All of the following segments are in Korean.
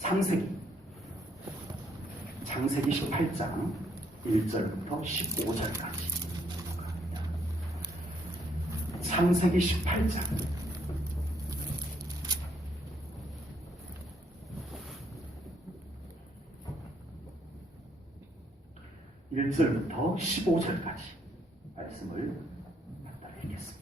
창세기 18장 1절부터 15절까지. 창세기 18장 1절부터 15절까지 말씀을 읽겠습니다.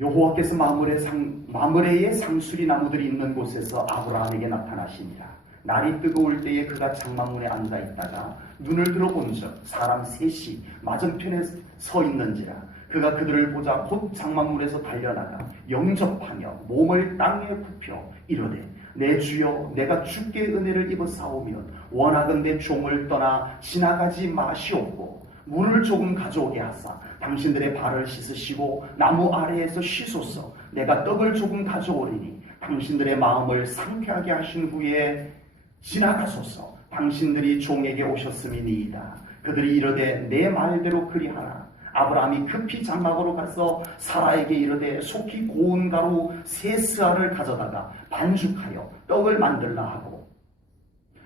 여호와께서 마므레의 상수리 나무들이 있는 곳에서 아브라함에게 나타나시니라. 날이 뜨거울 때에 그가 장막문에 앉아 있다가 눈을 들어본즉 사람 셋이 맞은편에 서 있는지라. 그가 그들을 보자 곧 장막문에서 달려나가 영접하며 몸을 땅에 굽혀 이르되 내 주여, 내가 주께 은혜를 입어 싸우면 원하건대 종을 떠나 지나가지 마시옵고 물을 조금 가져오게 하사 당신들의 발을 씻으시고 나무 아래에서 쉬소서. 내가 떡을 조금 가져오리니 당신들의 마음을 상쾌하게 하신 후에 지나가소서. 당신들이 종에게 오셨음이니이다. 그들이 이르되 내 말대로 그리하라. 아브라함이 급히 장막으로 가서 사라에게 이르되 속히 고운 가루 세 스아를 가져다가 반죽하여 떡을 만들라 하고,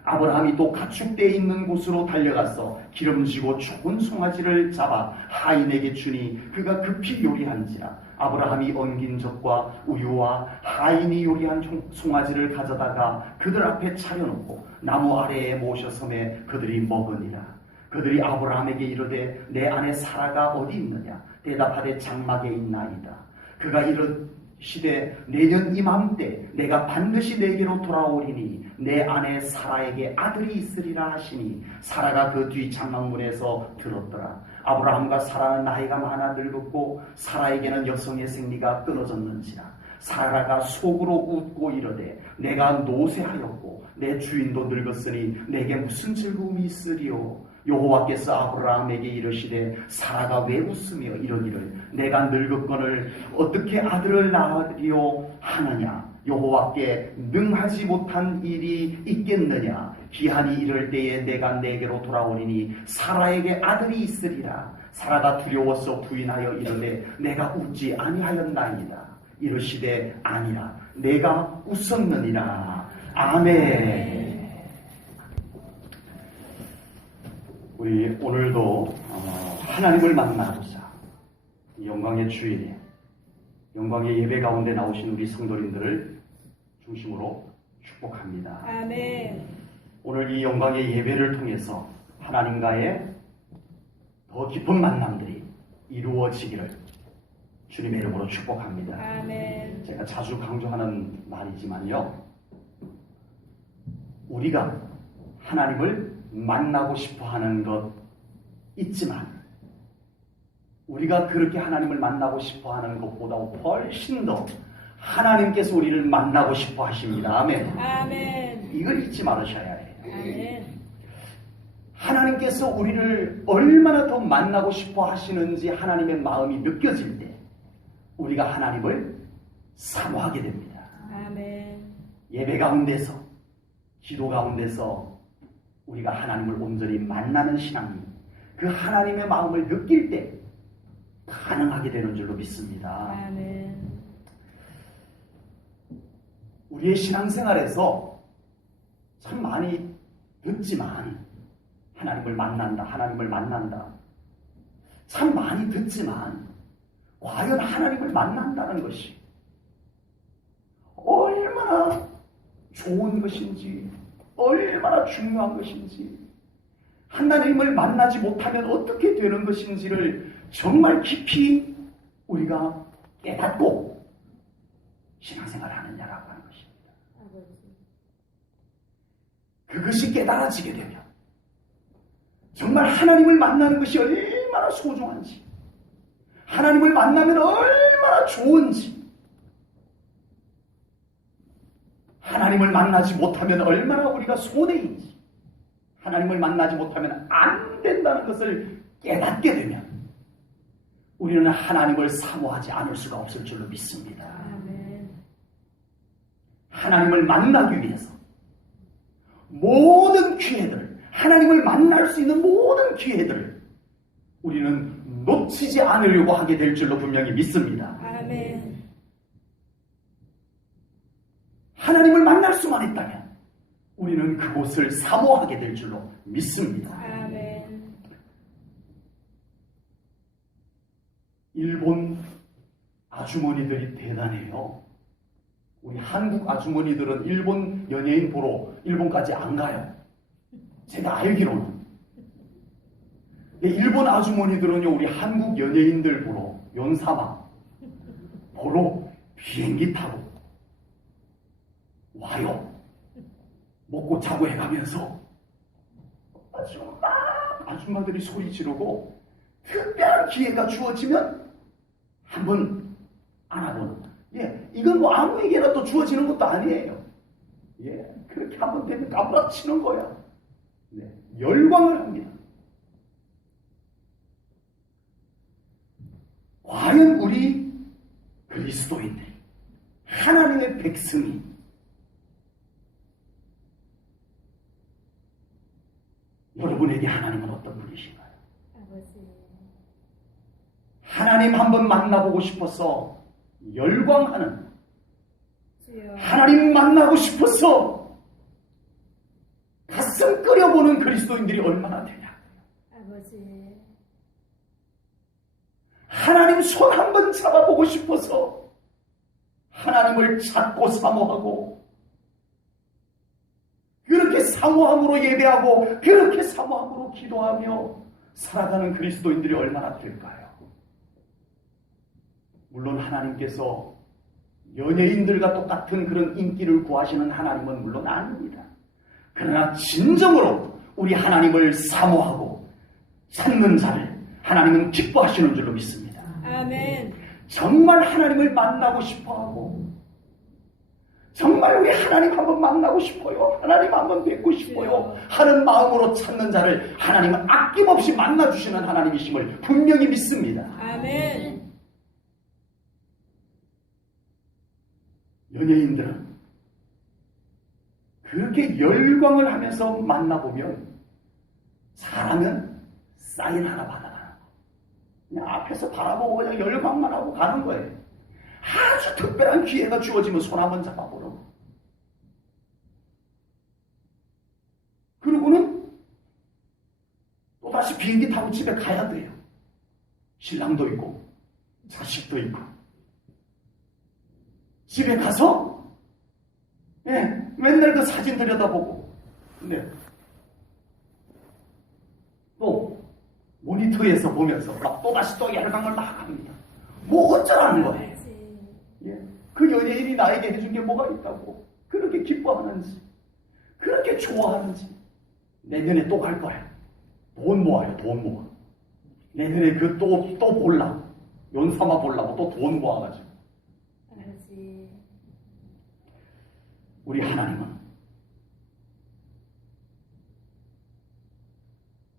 아브라함이 또 가축대에 있는 곳으로 달려가서 기름지고 좋은 송아지를 잡아 하인에게 주니 그가 급히 요리한지라. 아브라함이 엉긴 젖과 우유와 하인이 요리한 송아지를 가져다가 그들 앞에 차려놓고 나무 아래에 모셔섬에 그들이 먹으니라. 그들이 아브라함에게 이르되 내 아내 사라가 어디 있느냐? 대답하되 장막에 있나이다. 그가 이르시되 내년 이맘때 내가 반드시 내게로 돌아오리니 내 아내 사라에게 아들이 있으리라 하시니 사라가 그 뒤 장막문에서 들었더라. 아브라함과 사라는 나이가 많아 늙었고 사라에게는 여성의 생리가 끊어졌는지라. 사라가 속으로 웃고 이르되 내가 노쇠하였고 내 주인도 늙었으니 내게 무슨 즐거움이 있으리요? 여호와께서 아브라함에게 이르시되 사라가 왜 웃으며 이러기를 내가 늙었거늘 어떻게 아들을 낳으리요 하느냐? 여호와께 능하지 못한 일이 있겠느냐? 기한이 이를 때에 내가 내게로 돌아오리니 사라에게 아들이 있으리라. 사라가 두려워서 부인하여 이르되 내가 웃지 아니하였나이다. 이르시되 아니라 내가 웃었느니라. 아멘. 우리 오늘도 하나님을 만나고자 영광의 주일에 영광의 예배 가운데 나오신 우리 성도님들을 중심으로 축복합니다. 아멘. 오늘 이 영광의 예배를 통해서 하나님과의 더 깊은 만남들이 이루어지기를 주님의 이름으로 축복합니다. 아멘. 제가 자주 강조하는 말이지만요, 우리가 하나님을 만나고 싶어 하는 것 있지만 우리가 그렇게 하나님을 만나고 싶어 하는 것보다 훨씬 더 하나님께서 우리를 만나고 싶어 하십니다. 아멘. 아멘. 이걸 잊지 말으셔야 해요. 아멘. 하나님께서 우리를 얼마나 더 만나고 싶어 하시는지 하나님의 마음이 느껴질 때 우리가 하나님을 사모하게 됩니다. 아멘. 예배 가운데서, 기도 가운데서 우리가 하나님을 온전히 만나는 신앙이 그 하나님의 마음을 느낄 때 가능하게 되는 줄로 믿습니다. 아멘. 우리의 신앙생활에서 참 많이 듣지만 하나님을 만난다. 참 많이 듣지만 과연 하나님을 만난다는 것이 얼마나 좋은 것인지, 얼마나 중요한 것인지, 하나님을 만나지 못하면 어떻게 되는 것인지를 정말 깊이 우리가 깨닫고 신앙생활을 하느냐라고 하는 것입니다. 그것이 깨달아지게 되면 정말 하나님을 만나는 것이 얼마나 소중한지, 하나님을 만나면 얼마나 좋은지, 하나님을 만나지 못하면 얼마나 우리가 손해인지, 하나님을 만나지 못하면 안 된다는 것을 깨닫게 되면 우리는 하나님을 사모하지 않을 수가 없을 줄로 믿습니다. 아멘. 하나님을 만나기 위해서 모든 기회들, 하나님을 만날 수 있는 모든 기회들을 우리는 놓치지 않으려고 하게 될 줄로 분명히 믿습니다. 아멘. 하나님을 만날 수만 있다면 우리는 그곳을 사모하게 될 줄로 믿습니다. 아멘. 일본 아주머니들이 대단해요. 우리 한국 아주머니들은 일본 연예인 보러 일본까지 안 가요. 제가 알기로는. 일본 아주머니들은요, 우리 한국 연예인들 보러, 연사막 보러 비행기 타고 와요. 먹고 자고 해가면서 아줌마들이 소리 지르고 특별한 기회가 주어지면 한번 안아보는. 이건 뭐 아무에게나 또 주어지는 것도 아니에요. 그렇게 한번 되면 까무라치는 거야. 열광을 합니다. 과연 우리 그리스도인들이, 하나님의 백성이 여러분에게 하나님은 어떤 분이신가요? 아버지. 하나님 한번 만나보고 싶어서 열광하는, 주여. 하나님 만나고 싶어서 가슴 끓여보는 그리스도인들이 얼마나 되냐. 아버지. 하나님 손 한번 잡아보고 싶어서 하나님을 찾고 사모하고, 그렇게 사모함으로 예배하고 그렇게 사모함으로 기도하며 살아가는 그리스도인들이 얼마나 될까요? 물론 하나님께서 연예인들과 똑같은 그런 인기를 구하시는 하나님은 물론 아닙니다. 그러나 진정으로 우리 하나님을 사모하고 찾는 자를 하나님은 기뻐하시는 줄로 믿습니다. 아멘. 정말 하나님을 만나고 싶어하고, 정말 우리 하나님 한번 만나고 싶어요, 하나님 한번 뵙고 싶어요 하는 마음으로 찾는 자를 하나님은 아낌없이 만나주시는 하나님이심을 분명히 믿습니다. 아멘. 연예인들은 그렇게 열광을 하면서 만나보면 사람은 사인 하나 받아가는 거. 그냥 앞에서 바라보고 그냥 열광만 하고 가는 거예요. 아주 특별한 기회가 주어지면 손 한번 잡아보라고. 그리고는 또다시 비행기 타고 집에 가야 돼요. 신랑도 있고 자식도 있고. 집에 가서 맨날 그 사진 들여다보고, 또 모니터에서 보면서 막 또다시 또 열광을 막 합니다. 뭐 어쩌라는 거예요. 그 연예인이 나에게 해준 게 뭐가 있다고 그렇게 기뻐하는지, 그렇게 좋아하는지. 내년에 또 갈 거야. 돈 모아요, 돈 모아. 내년에 그 또 보려고, 연사마 보려고 또 돈 모아가지고. 아버지. 우리 하나님은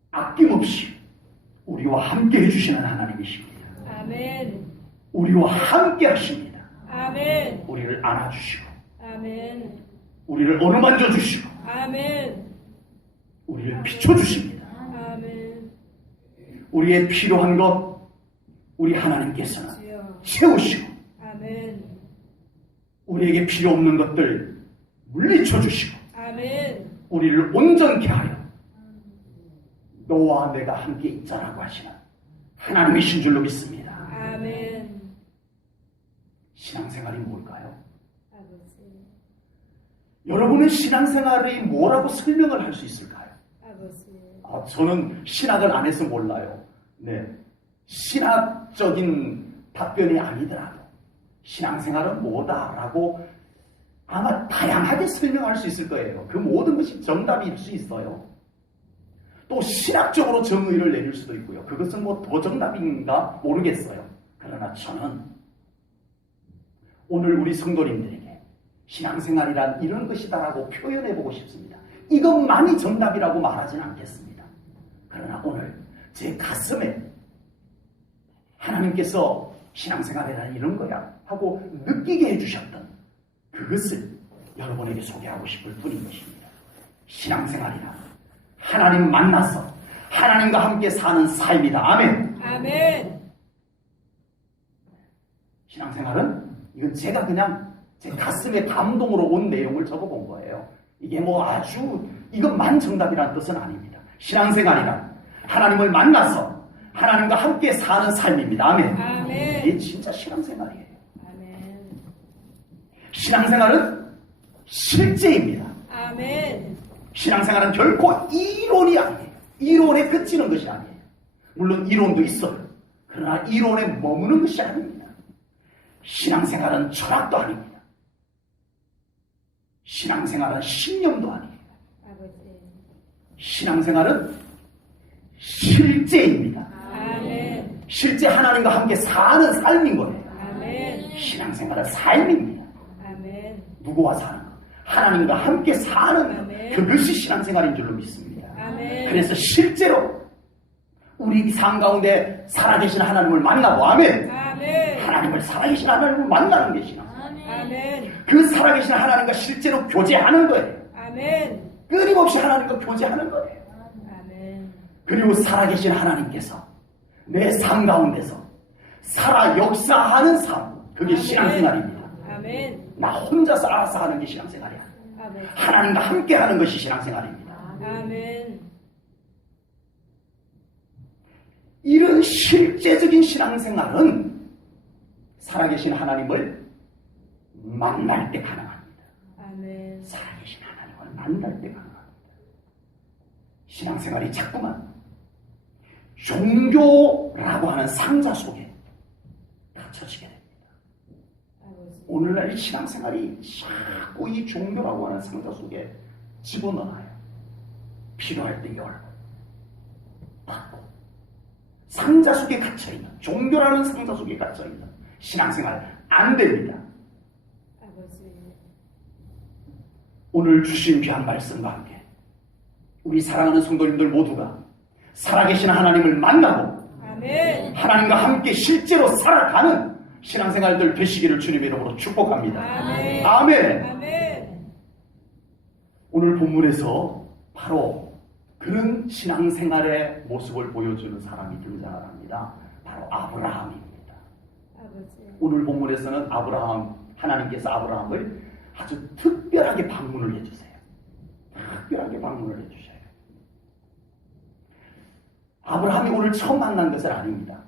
아낌없이 우리와 함께 해주시는 하나님이십니다. 아멘. 우리와 함께 하십니다. 아멘. 우리를 안아주시고, 아멘. 우리를 어루만져 주시고, 아멘. 우리를 비춰주십니다. 아멘. 우리의 필요한 것 우리 하나님께서는 주여. 채우시고, 아멘. 우리에게 필요 없는 것들 물리쳐 주시고, 아멘. 우리를 온전케 하여 너와 내가 함께 있자라고 하시는 하나님이신 줄로 믿습니다. 아멘. 신앙생활이 뭘까요? 아버지. 여러분은 신앙생활이 뭐라고 설명을 할 수 있을까요? 아버지. 저는 신학을 안 해서 몰라요. 신학적인 답변이 아니더라도 신앙생활은 뭐다라고 아마 다양하게 설명할 수 있을 거예요. 그 모든 것이 정답일 수 있어요. 또 신학적으로 정의를 내릴 수도 있고요. 그것은 뭐 더 정답인가 모르겠어요. 그러나 저는 오늘 우리 성도님들에게 신앙생활이란 이런 것이다라고 표현해보고 싶습니다. 이것만이 정답이라고 말하지는 않겠습니다. 그러나 오늘 제 가슴에 하나님께서 신앙생활이란 이런 거야 하고 느끼게 해주셨던 그것을 여러분에게 소개하고 싶을 뿐인 것입니다. 신앙생활이란 하나님 만나서 하나님과 함께 사는 삶이다. 아멘. 아멘. 신앙생활은 이건 제가 그냥 제 가슴에 감동으로 온 내용을 적어본 거예요. 이게 뭐 아주 이것만 정답이라는 뜻은 아닙니다. 신앙생활이란 하나님을 만나서 하나님과 함께 사는 삶입니다. 아멘. 아멘. 이게 진짜 신앙생활이에요. 아멘. 신앙생활은 실제입니다. 아멘. 신앙생활은 결코 이론이 아니에요. 이론에 그치는 것이 아니에요. 물론 이론도 있어요. 그러나 이론에 머무는 것이 아닙니다. 신앙생활은 철학도 아닙니다. 신앙생활은 신념도 아니에요. 아버지. 신앙생활은 실제입니다. 아멘. 실제 하나님과 함께 사는 삶인 거예요. 아멘. 신앙생활은 삶입니다. 아멘. 누구와 사는 것? 하나님과 함께 사는 아멘. 그것이 신앙생활인 줄로 믿습니다. 아멘. 그래서 실제로 우리 삶 가운데 살아계신 하나님을 만나고 아멘. 아멘. 하나님을 살아계신 하나님을 만나는 게 신앙. 아멘. 그 살아계신 하나님과 실제로 교제하는 거예요. 아멘. 끊임없이 하나님과 교제하는 거예요. 아멘. 그리고 살아계신 하나님께서 내 삶 가운데서 살아 역사하는 삶, 그게 아멘. 신앙생활입니다. 아멘. 나 혼자서 알아서 하는 게 신앙생활이야. 아멘. 하나님과 함께 하는 것이 신앙생활입니다. 아멘. 이런 실제적인 신앙생활은 살아계신 하나님을 만날 때 가능합니다. 아멘. 살아계신 하나님을 만날 때 가능합니다. 신앙생활이 자꾸만 종교라고 하는 상자 속에 갇혀지게 됩니다. 아버지. 오늘날 신앙생활이 자꾸 이 종교라고 하는 상자 속에 집어넣어요. 필요할 때 열고 받고 상자 속에 갇혀있는 종교라는 상자 속에 갇혀있는 신앙생활 안 됩니다. 아버지. 오늘 주신 귀한 말씀과 함께 우리 사랑하는 성도님들 모두가 살아계신 하나님을 만나고 아멘. 하나님과 함께 실제로 살아가는 신앙생활들 되시기를 주님의 이름으로 축복합니다. 아멘. 아멘. 아멘. 오늘 본문에서 바로 그런 신앙생활의 모습을 보여주는 사람이 등장을 합니다. 바로 아브라함입니다. 아버지. 오늘 본문에서는 하나님께서 아브라함을 아주 특별하게 방문을 해주세요. 특별하게 방문을 해주셔요. 아브라함이 오늘 처음 만난 것은 아닙니다.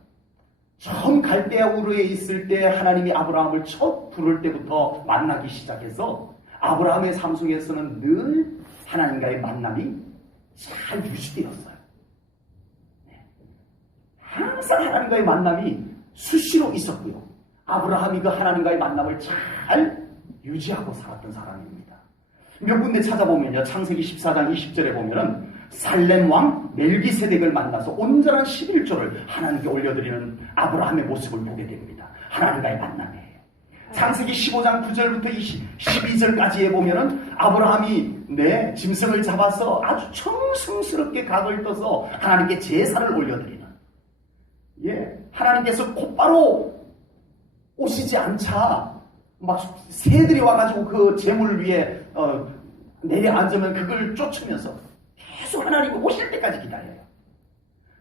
처음 갈대아 우르에 있을 때 하나님이 아브라함을 첫 부를 때부터 만나기 시작해서 아브라함의 삶 속에서는 늘 하나님과의 만남이 잘 유지되었어요. 항상 하나님과의 만남이 수시로 있었고요. 아브라함이 그 하나님과의 만남을 잘 유지하고 살았던 사람입니다. 몇 군데 찾아보면요. 창세기 14장 20절에 보면은 살렘 왕 멜기세덱을 만나서 온전한 11조를 하나님께 올려드리는 아브라함의 모습을 보게 됩니다. 하나님과의 만남이에요. 창세기 15장 9절부터 12절까지에 보면은 아브라함이 내 짐승을 잡아서 아주 청승스럽게 각을 떠서 하나님께 제사를 올려드리는, 하나님께서 곧바로 오시지 않자 막 새들이 와가지고 그 제물 위에 내려앉으면 그걸 쫓으면서 계속 하나님이 오실 때까지 기다려요.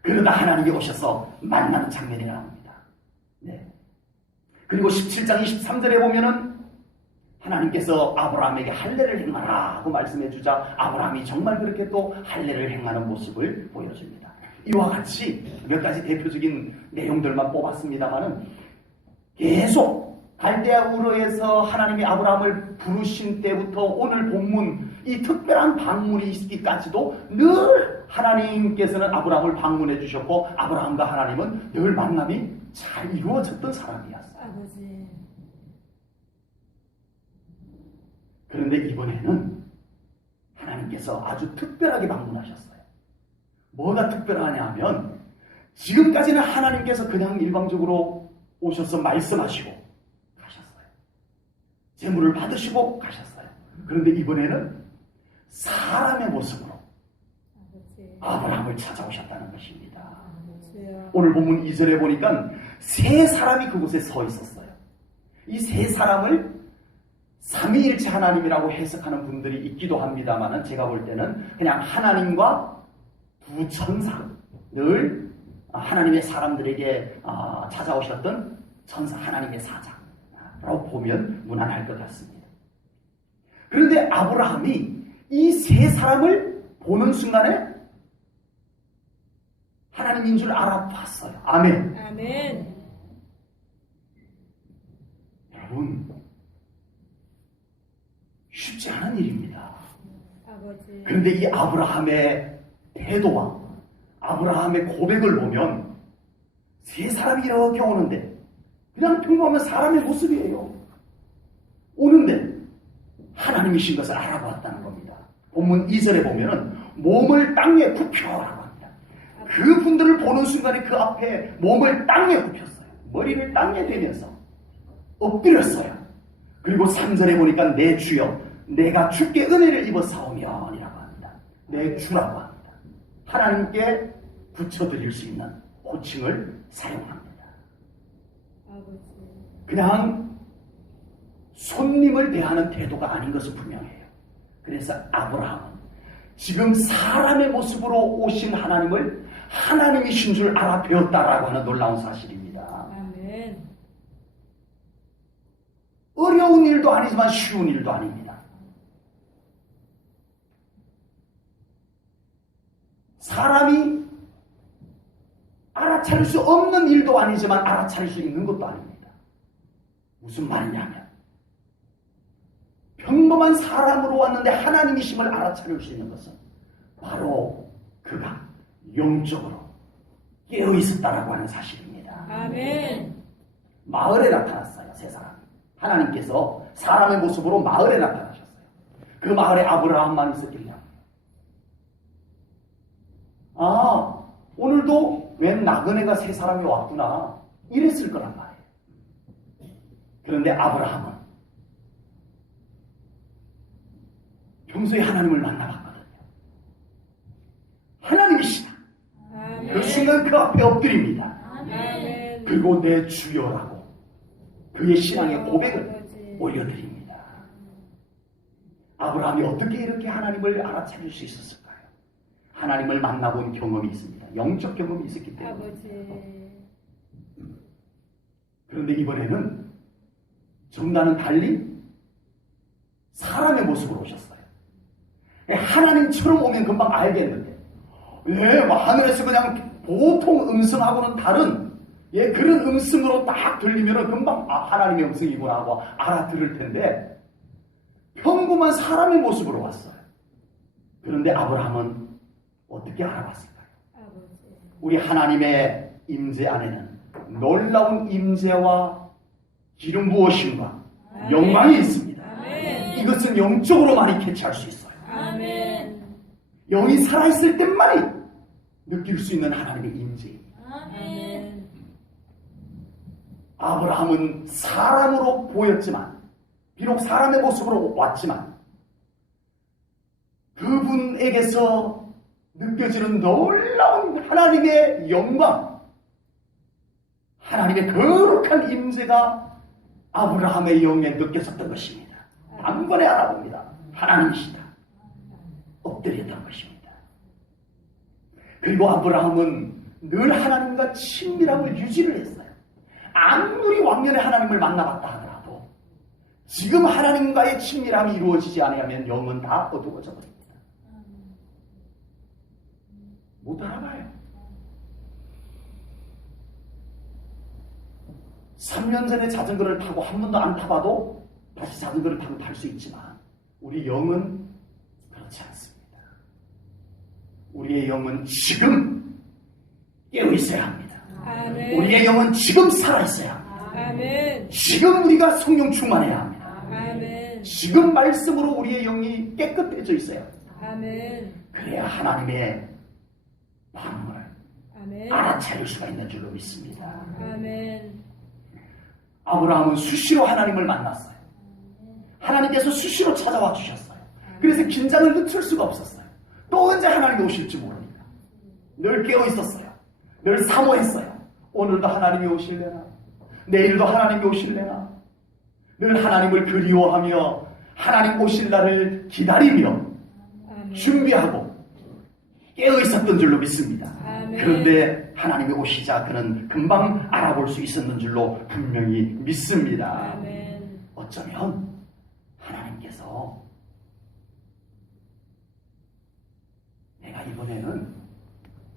그러다 하나님이 오셔서 만나는 장면이 나옵니다. 그리고 17장 23절에 보면은 하나님께서 아브라함에게 할례를 행하라 하고 말씀해 주자 아브라함이 정말 그렇게 또 할례를 행하는 모습을 보여줍니다. 이와 같이 몇 가지 대표적인 내용들만 뽑았습니다만은 계속 갈대아 우르에서 하나님이 아브라함을 부르신 때부터 오늘 본문 이 특별한 방문이 있기까지도 늘 하나님께서는 아브라함을 방문해 주셨고 아브라함과 하나님은 늘 만남이 잘 이루어졌던 사람이었어요. 아버지. 그런데 이번에는 하나님께서 아주 특별하게 방문하셨어요. 뭐가 특별하냐 하면 지금까지는 하나님께서 그냥 일방적으로 오셔서 말씀하시고 가셨어요. 제물을 받으시고 가셨어요. 그런데 이번에는 사람의 모습으로 아브라함을 찾아오셨다는 것입니다. 오늘 본문 2절에 보니까 세 사람이 그곳에 서 있었어요. 이 세 사람을 삼위일체 하나님이라고 해석하는 분들이 있기도 합니다만 제가 볼 때는 그냥 하나님과 두 천사, 늘 하나님의 사람들에게 찾아오셨던 천사, 하나님의 사자, 라고 보면 무난할 것 같습니다. 그런데 아브라함이 이 세 사람을 보는 순간에 하나님인 줄 알아봤어요. 아멘. 아멘. 여러분, 쉽지 않은 일입니다. 아버지. 그런데 이 아브라함의 태도와 아브라함의 고백을 보면 세 사람이 이렇게 오는데 그냥 평범한 사람의 모습이에요. 오는데 하나님이신 것을 알아보았다는 겁니다. 본문 2절에 보면은 몸을 땅에 굽혀라고 합니다. 그분들을 보는 순간에 그 앞에 몸을 땅에 굽혔어요. 머리를 땅에 대면서 엎드렸어요. 그리고 3절에 보니까 내 주여 내가 주께 은혜를 입어 사오면이라고 합니다. 내 주라고 합니다. 하나님께 붙여드릴 수 있는 호칭을 사용합니다. 아버지. 그냥 손님을 대하는 태도가 아닌 것은 분명해요. 그래서 아브라함은 지금 사람의 모습으로 오신 하나님을 하나님이신 줄 알아 배웠다라고 하는 놀라운 사실입니다. 아멘. 어려운 일도 아니지만 쉬운 일도 아닙니다. 사람이 알아차릴 수 없는 일도 아니지만 알아차릴 수 있는 것도 아닙니다. 무슨 말이냐면 평범한 사람으로 왔는데 하나님이심을 알아차릴 수 있는 것은 바로 그가 영적으로 깨어 있었다라고 하는 사실입니다. 아멘. 마을에 나타났어요, 세 사람. 하나님께서 사람의 모습으로 마을에 나타나셨어요. 그 마을에 아브라함만 있었길래 오늘도 웬 나그네가 세 사람이 왔구나 이랬을 거란 말이에요. 그런데 아브라함은 평소에 하나님을 만나봤거든요. 하나님이시다. 아멘. 그 순간 그 앞에 엎드립니다. 아멘. 그리고 내 주여라고 그의 신앙의 고백을 아버지. 올려드립니다. 아브라함이 어떻게 이렇게 하나님을 알아차릴 수 있었을까요? 하나님을 만나본 경험이 있습니다. 영적 경험이 있었기 때문에. 아버지. 그런데 이번에는 전과는 달리 사람의 모습으로 오셨어요. 하나님처럼 오면 금방 알겠는데 하늘에서 그냥 보통 음성하고는 다른 그런 음성으로 딱 들리면 금방 하나님의 음성이구나 하고 알아들을 텐데 평범한 사람의 모습으로 왔어요. 그런데 아브라함은 어떻게 알아봤을까요? 아버지. 우리 하나님의 임재 안에는 놀라운 임재와 기름 부으심과 영광이 있습니다. 아멘. 이것은 영적으로만이 캐치할 수 있어요. 아멘. 영이 살아있을 때만이 느낄 수 있는 하나님의 임재입니다. 아멘. 아브라함은 사람으로 보였지만 비록 사람의 모습으로 왔지만 그분에게서 느껴지는 놀라운 하나님의 영광, 하나님의 거룩한 임재가 아브라함의 영에 느껴졌던 것입니다. 단번에 알아봅니다. 하나님이시다. 엎드렸던 것입니다. 그리고 아브라함은 늘 하나님과 친밀함을 유지를 했어요. 아무리 왕년에 하나님을 만나봤다 하더라도 지금 하나님과의 친밀함이 이루어지지 않으면 영은 다 어두워져 버립니다. 못 알아봐요. 3년 전에 자전거를 타고 한 번도 안 타봐도 다시 자전거를 타고 탈 수 있지만 우리 영은 그렇지 않습니다. 우리의 영은 지금 깨어 있어야 합니다. 아멘. 우리의 영은 지금 살아있어야 합니다. 아멘. 지금 우리가 성령 충만해야 합니다. 아멘. 지금 말씀으로 우리의 영이 깨끗해져 있어야 합니다. 아멘. 그래야 하나님의 마음을 아멘. 알아차릴 수가 있는 줄로 믿습니다. 아멘. 아브라함은 수시로 하나님을 만났어요. 하나님께서 수시로 찾아와 주셨어요. 그래서 긴장을 늦출 수가 없었어요. 또 언제 하나님이 오실지 모릅니다. 늘 깨어 있었어요. 늘 사모했어요. 오늘도 하나님이 오실래나? 내일도 하나님이 오실래나? 늘 하나님을 그리워하며 하나님 오실 날을 기다리며 아멘. 준비하고 깨어 있었던 줄로 믿습니다. 아멘. 그런데 하나님이 오시자 그는 금방 알아볼 수 있었는 줄로 분명히 믿습니다. 아멘. 어쩌면 하나님께서 내가 이번에는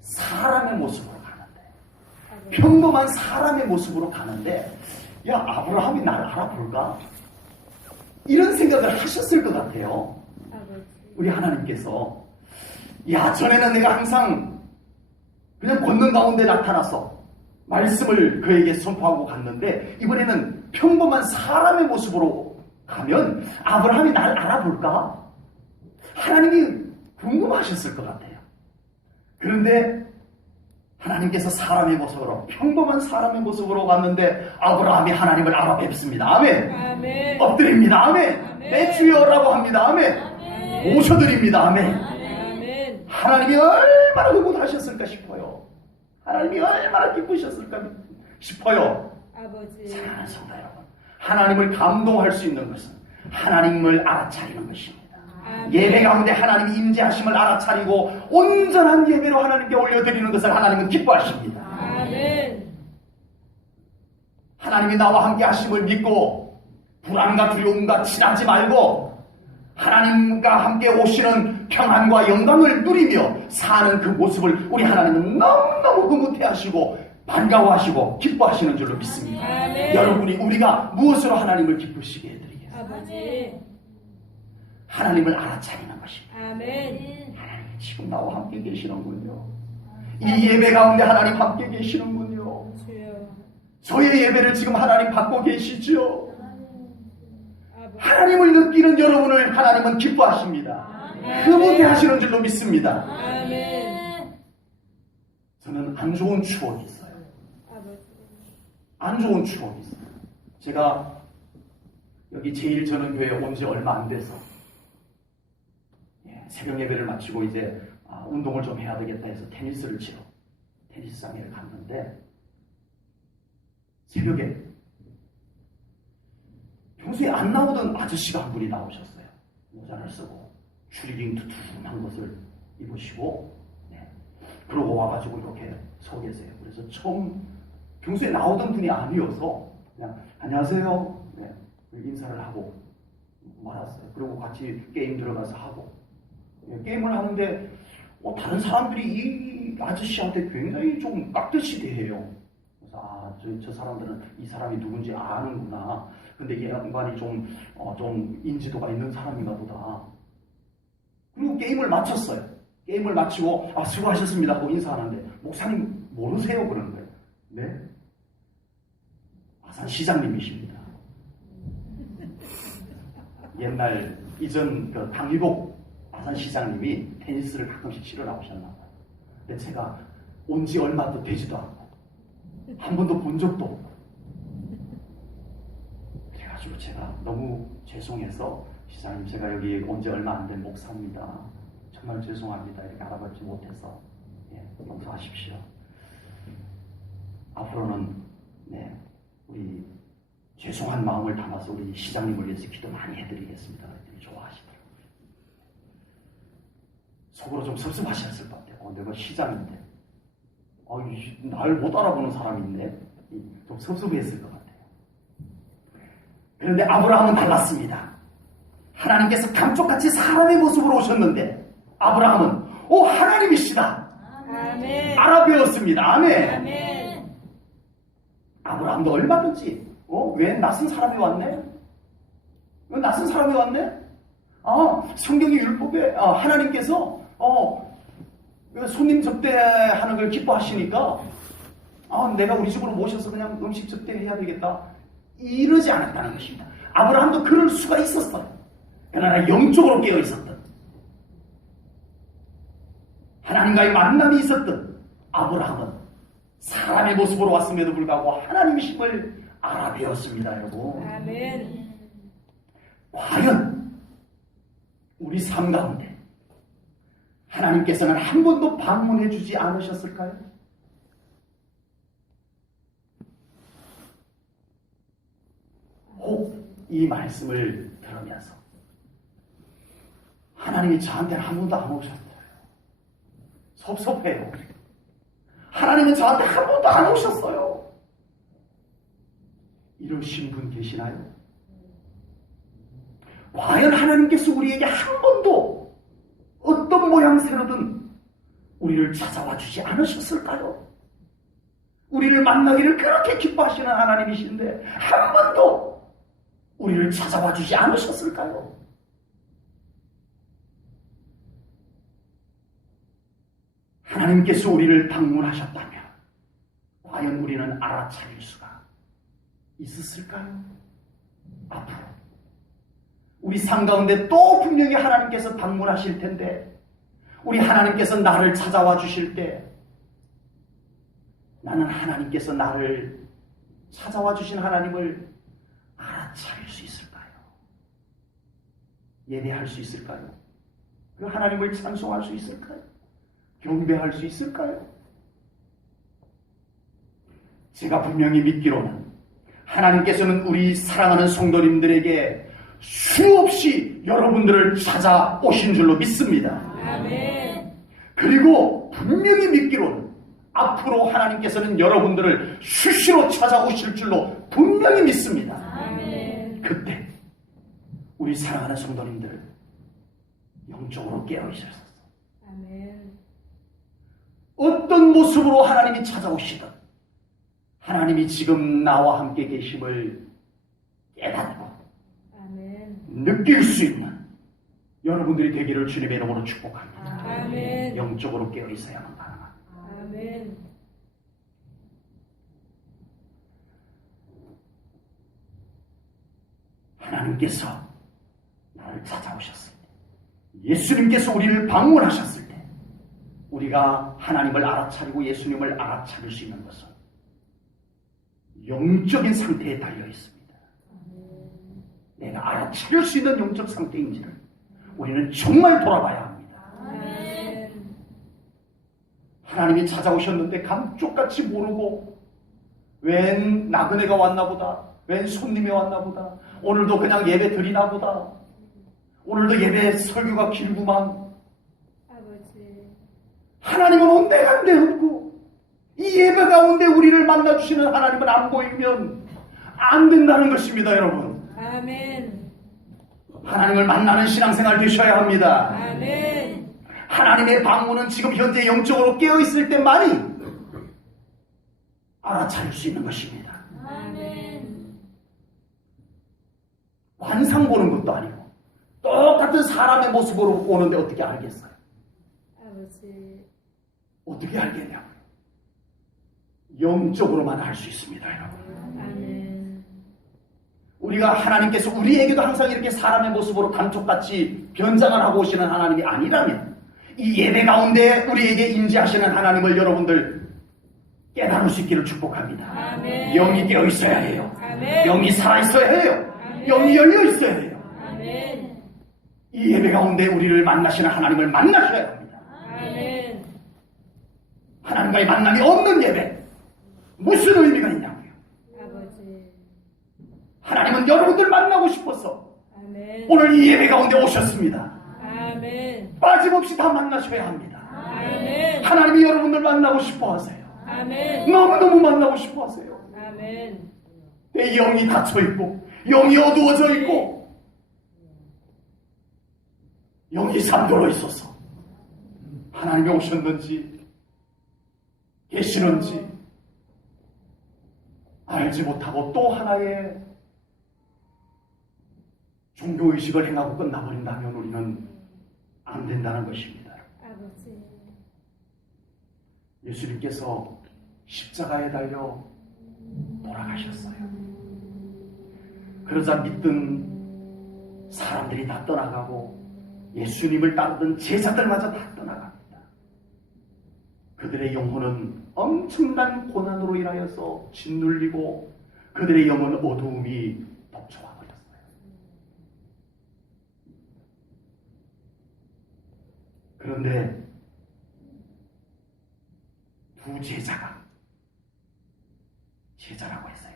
사람의 모습으로 가는데, 평범한 사람의 모습으로 가는데, 야, 아브라함이 날 알아볼까? 이런 생각을 하셨을 것 같아요. 우리 하나님께서. 야, 전에는 내가 항상 그냥 걷는 가운데 나타나서 말씀을 그에게 선포하고 갔는데, 이번에는 평범한 사람의 모습으로 가면 아브라함이 날 알아볼까? 하나님이 궁금하셨을 것 같아요. 그런데 하나님께서 사람의 모습으로, 평범한 사람의 모습으로 갔는데 아브라함이 하나님을 알아뵙습니다. 아멘. 아멘. 엎드립니다. 아멘. 아멘. 내 주여라고 합니다. 아멘. 아멘. 모셔드립니다. 아멘. 아멘. 하나님이 얼마나 의붓하셨을까 싶어요. 하나님이 얼마나 기쁘셨을까 싶어요. 아버지. 사랑하는 성도 여러분, 하나님을 감동할 수 있는 것은 하나님을 알아차리는 것입니다. 아멘. 예배 가운데 하나님이 임재하심을 알아차리고 온전한 예배로 하나님께 올려드리는 것을 하나님은 기뻐하십니다. 아멘. 하나님이 나와 함께 하심을 믿고 불안과 두려움과 친하지 말고 하나님과 함께 오시는 평안과 영광을 누리며 사는 그 모습을 우리 하나님은 너무너무 흐뭇해하시고 반가워하시고 기뻐하시는 줄로 믿습니다. 아멘. 여러분이 우리가 무엇으로 하나님을 기쁘시게 해드리겠습니까? 아버지. 하나님을 알아차리는 것입니다. 아멘. 하나님 지금 나와 함께 계시는군요. 이 예배 가운데 하나님 함께 계시는군요. 주여. 저의 예배를 지금 하나님 받고 계시지요. 아버지. 하나님을 느끼는 여러분을 하나님은 기뻐하십니다. 흐뭇해하시는 줄로 믿습니다. 아멘. 저는 안 좋은 추억이 있어요. 아버지. 안 좋은 추억이 있어요. 제가 여기 제1전원교회에 온 지 얼마 안 돼서 새벽 예배를 마치고 이제 운동을 좀 해야 되겠다 해서 테니스를 치러 테니스장에 갔는데 새벽에 평소에 안 나오던 아저씨가 한 분이 나오셨어요. 모자를 쓰고 추리닝 두툼한 것을 입으시고 그러고 와가지고 이렇게 서 계세요. 그래서 처음 평소에 나오던 분이 아니어서 그냥 안녕하세요 인사를 하고 말았어요. 그리고 같이 게임 들어가서 하고 게임을 하는데 다른 사람들이 이 아저씨한테 굉장히 좀 깍듯이 대해요. 그래서 저 사람들은 이 사람이 누군지 아는구나. 근데 이 양반이 좀 인지도가 있는 사람인가 보다. 그리고 게임을 마쳤어요. 게임을 마치고 수고하셨습니다 하고 인사하는데 목사님 모르세요? 그러는 거예요. 네? 아산 시장님이십니다. 옛날 이전 그 강일복 아산 시장님이 테니스를 가끔씩 치러 나오셨나 봐요. 근데 제가 온 지 얼마도 되지도 않고 한 번도 본 적도 없고 그래가지고 제가 너무 죄송해서 시장님 제가 여기 온 지 얼마 안 된 목사입니다. 정말 죄송합니다. 이렇게 알아보지 못해서 용서하십시오. 앞으로는 우리 죄송한 마음을 담아서 우리 시장님을 위해서 기도 많이 해드리겠습니다. 그랬더니 좋아하시더라고요. 속으로 좀 섭섭하셨을 것 같아요. 내가 시장인데 날 못 알아보는 사람이 있네. 좀 섭섭했을 것 같아요. 그런데 아브라함은 달랐습니다. 하나님께서 감쪽같이 사람의 모습으로 오셨는데 아브라함은 하나님이시다. 아멘. 알아배웠습니다. 아멘. 아멘. 아브라함도 얼마든지 왜 낯선 사람이 왔네? 왜 낯선 사람이 왔네? 성경의 율법에 하나님께서 손님 접대하는 걸 기뻐하시니까 내가 우리 집으로 모셔서 그냥 음식 접대해야 되겠다 이러지 않았다는 것입니다. 아브라함도 그럴 수가 있었어요. 그러나 영적으로 깨어 있었던 하나님과의 만남이 있었던 아브라함은 사람의 모습으로 왔음에도 불구하고 하나님이심을 알아배웠습니다. 여러분. 아멘. 과연 우리 삶 가운데 하나님께서는 한 번도 방문해 주지 않으셨을까요? 혹 이 말씀을 들으면서 하나님이 저한테는 한 번도 안 오셨어요. 섭섭해요. 하나님은 저한테 한 번도 안 오셨어요. 이러신 분 계시나요? 과연 하나님께서 우리에게 한 번도 어떤 모양새로든 우리를 찾아와 주지 않으셨을까요? 우리를 만나기를 그렇게 기뻐하시는 하나님이신데 한 번도 우리를 찾아와 주지 않으셨을까요? 하나님께서 우리를 방문하셨다면 과연 우리는 알아차릴 수가 있었을까요? 앞으로 우리 삶 가운데 또 분명히 하나님께서 방문하실 텐데 우리 하나님께서 나를 찾아와 주실 때 나는 하나님께서 나를 찾아와 주신 하나님을 알아차릴 수 있을까요? 예배할 수 있을까요? 그 하나님을 찬송할 수 있을까요? 경배할 수 있을까요? 제가 분명히 믿기로는 하나님께서는 우리 사랑하는 성도님들에게 수없이 여러분들을 찾아오신 줄로 믿습니다. 아멘. 그리고 분명히 믿기로는 앞으로 하나님께서는 여러분들을 수시로 찾아오실 줄로 분명히 믿습니다. 아멘. 그때 우리 사랑하는 성도님들 영적으로 깨어있어서 아멘. 어떤 모습으로 하나님이 찾아오시든 하나님이 지금 나와 함께 계심을 깨닫고 아멘. 느낄 수 있는 여러분들이 되기를 주님의 이름으로 축복합니다. 아멘. 영적으로 깨어있어야만 가능합니다. 아멘. 하나님께서 나를 찾아오셨을 때 예수님께서 우리를 방문하셨을 때 우리가 하나님을 알아차리고 예수님을 알아차릴 수 있는 것은 영적인 상태에 달려 있습니다. 내가 알아차릴 수 있는 영적 상태인지를 우리는 정말 돌아봐야 합니다. 아멘. 하나님이 찾아오셨는데 감쪽같이 모르고 웬 나그네가 왔나 보다, 웬 손님이 왔나 보다, 오늘도 그냥 예배 드리나 보다, 오늘도 예배 설교가 길구만. 아버지. 하나님은 온데간데 없고 이 예배 가운데 우리를 만나주시는 하나님은 안 보이면 안 된다는 것입니다. 여러분, 아멘. 하나님을 만나는 신앙생활 되셔야 합니다. 아멘. 하나님의 방문은 지금 현재 영적으로 깨어있을 때만이 알아차릴 수 있는 것입니다. 아멘. 관상 보는 것도 아니고 똑같은 사람의 모습으로 오는데 어떻게 알겠어요? 아버지. 어떻게 알겠냐고요? 영적으로만 알 수 있습니다. 여러분, 아멘. 우리가 하나님께서 우리에게도 항상 이렇게 사람의 모습으로 감쪽같이 변장을 하고 오시는 하나님이 아니라면 이 예배 가운데 우리에게 임재하시는 하나님을 여러분들 깨달을 수 있기를 축복합니다. 아멘. 영이 깨어 있어야 해요. 아멘. 영이 살아 있어야 해요. 아멘. 영이 열려 있어야 해요. 아멘. 이 예배 가운데 우리를 만나시는 하나님을 만나셔야 합니다. 아멘. 하나님과의 만남이 없는 예배 무슨 의미가 있냐고요? 아버지. 하나님은 여러분들 만나고 싶어서 아멘. 오늘 이 예배 가운데 오셨습니다. 아멘. 빠짐없이 다 만나셔야 합니다. 아멘. 하나님이 여러분들 만나고 싶어 하세요. 아멘. 너무너무 만나고 싶어 하세요. 아멘. 내 영이 닫혀있고 영이 어두워져 있고 영이 잠들어 있어서 하나님이 오셨는지 계시는지 알지 못하고 또 하나의 종교의식을 행하고 끝나버린다면 우리는 안 된다는 것입니다. 아버지. 예수님께서 십자가에 달려 돌아가셨어요. 그러자 믿던 사람들이 다 떠나가고 예수님을 따르던 제자들마저 다 떠나갑니다. 그들의 영혼은 엄청난 고난으로 인하여서 짓눌리고 그들의 영혼 어두움이 덮쳐와 버렸어요. 그런데 두 제자라고 했어요.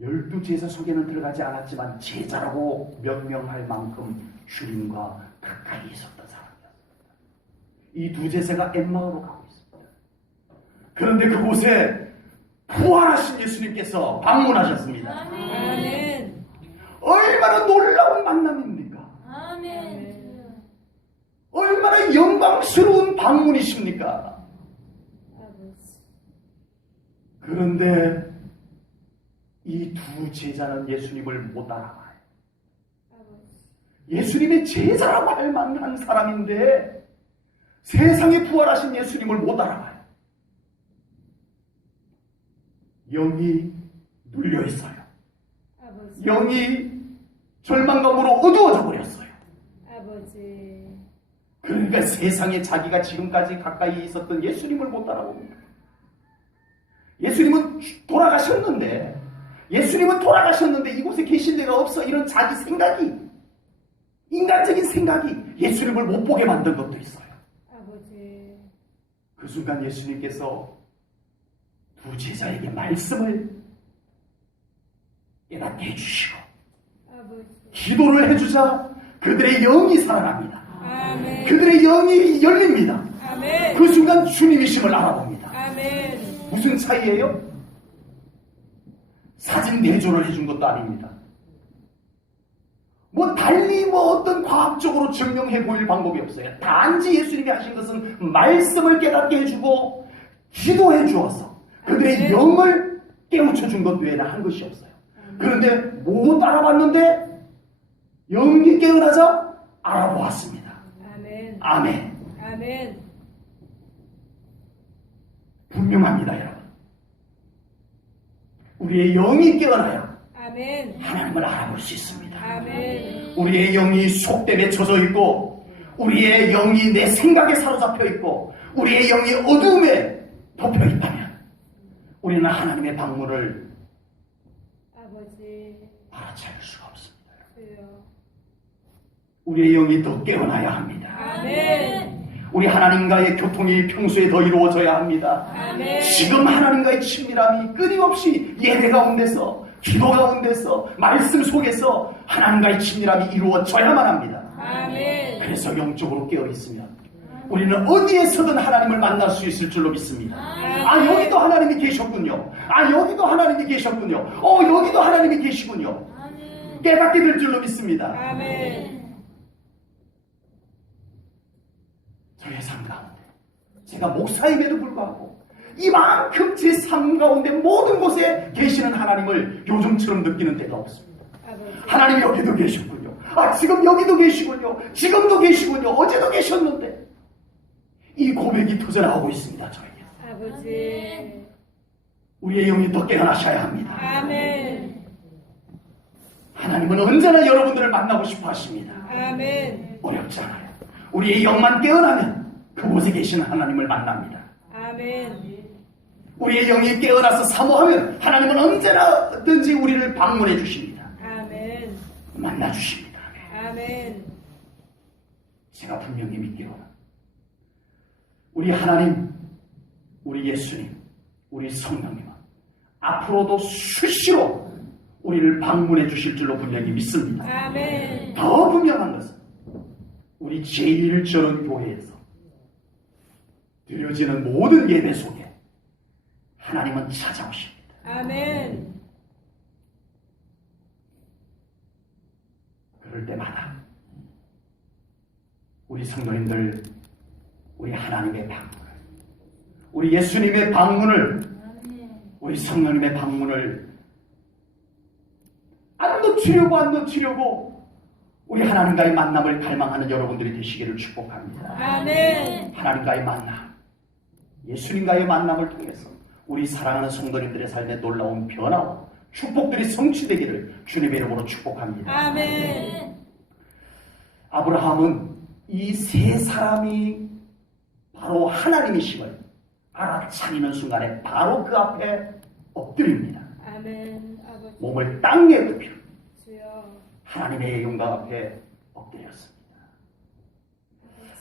12제자 속에는 들어가지 않았지만 제자라고 명명할 만큼 주님과 가까이 있었던 사람이었습니다. 이 두 제자가 엠마오로 가고 있습니다. 그런데 그곳에 부활하신 예수님께서 방문하셨습니다. 아멘. 얼마나 놀라운 만남입니까? 아멘. 얼마나 영광스러운 방문이십니까? 아버지. 그런데 이 두 제자는 예수님을 못 알아봐요. 아버지. 예수님의 제자라고 할 만한 사람인데 세상에 부활하신 예수님을 못 알아봐요. 영이 눌려 있어요. 아버지. 영이 절망감으로 어두워져 버렸어요. 아버지. 그러니까 세상에 자기가 지금까지 가까이 있었던 예수님을 못 알아봅니다. 예수님은 돌아가셨는데 이곳에 계실 데가 없어. 이런 자기 생각이, 인간적인 생각이 예수님을 못 보게 만든 것도 있어요. 아버지. 그 순간 예수님께서 두 제자에게 말씀을 깨닫게 해주시고 아버지. 기도를 해주자 그들의 영이 살아납니다. 아멘. 그들의 영이 열립니다. 아멘. 그 순간 주님이심을 알아봅니다. 아멘. 무슨 차이예요? 사진 내조를 해준 것도 아닙니다. 달리 어떤 과학적으로 증명해 보일 방법이 없어요. 단지 예수님이 하신 것은 말씀을 깨닫게 해주고 기도해 주어서 그들의 영을 깨우쳐 준 것 외에는 한 것이 없어요. 그런데 못 알아봤는데 영이 깨어나자 알아보았습니다. 아멘. 아멘. 아멘. 분명합니다, 여러분. 우리의 영이 깨어나야 아멘. 하나님을 알아볼 수 있습니다. 아멘. 우리의 영이 속됨에 젖어 있고 우리의 영이 내 생각에 사로잡혀 있고 우리의 영이 어두움에 덮여 있다면 우리는 하나님의 방문을 아버지. 알아차릴 수가 없습니다. 주여. 우리의 영이 더 깨어나야 합니다. 아멘. 우리 하나님과의 교통이 평소에 더 이루어져야 합니다. 아멘. 지금 하나님과의 친밀함이 끊임없이 예배 가운데서, 기도 가운데서, 말씀 속에서 하나님과의 친밀함이 이루어져야만 합니다. 아멘. 그래서 영적으로 깨어있으면 우리는 어디에서든 하나님을 만날 수 있을 줄로 믿습니다. 아, 여기도 하나님이 계셨군요. 아, 여기도 하나님이 계셨군요. 여기도 하나님이 계시군요. 깨닫게 될 줄로 믿습니다. 아멘. 저의 삶 가운데 제가 목사임에도 불구하고 이만큼 제 삶 가운데 모든 곳에 계시는 하나님을 요즘처럼 느끼는 때가 없습니다. 아버지. 하나님이 여기도 계셨군요. 아, 지금 여기도 계시군요. 지금도 계시군요. 어제도 계셨는데 이 고백이 터져나오고 있습니다. 저에게. 아버지. 우리의 영이 더 깨어나셔야 합니다. 아멘. 하나님은 언제나 여러분들을 만나고 싶어 하십니다. 아멘. 어렵지 않아요. 우리의 영만 깨어나면 그곳에 계시는 하나님을 만납니다. 아멘. 우리의 영이 깨어나서 사모하면 하나님은 언제나든지 우리를 방문해 주십니다. 아멘. 만나 주십니다. 아멘. 제가 분명히 믿기로는 우리 하나님, 우리 예수님, 우리 성령님은 앞으로도 수시로 우리를 방문해 주실 줄로 분명히 믿습니다. 아멘. 더 분명한 것은 우리 제1전원 교회에서 드려지는 모든 예배 속에 하나님은 찾아오십니다. 아멘. 그럴 때마다 우리 성도님들, 우리 하나님의 방문을, 우리 예수님의 방문을, 우리 성령님의 방문을 안 놓치려고 우리 하나님과의 만남을 갈망하는 여러분들이 되시기를 축복합니다. 아멘. 하나님과의 만남, 예수님과의 만남을 통해서 우리 사랑하는 성도님들의 삶에 놀라운 변화와 축복들이 성취되기를 주님의 이름으로 축복합니다. 아멘. 아브라함은 이 세 사람이 바로 하나님이심을 알아차리는 순간에 바로 그 앞에 엎드립니다. 아멘. 아버지. 몸을 땅에 눕혀 주여. 하나님의 영광 앞에 엎드렸습니다.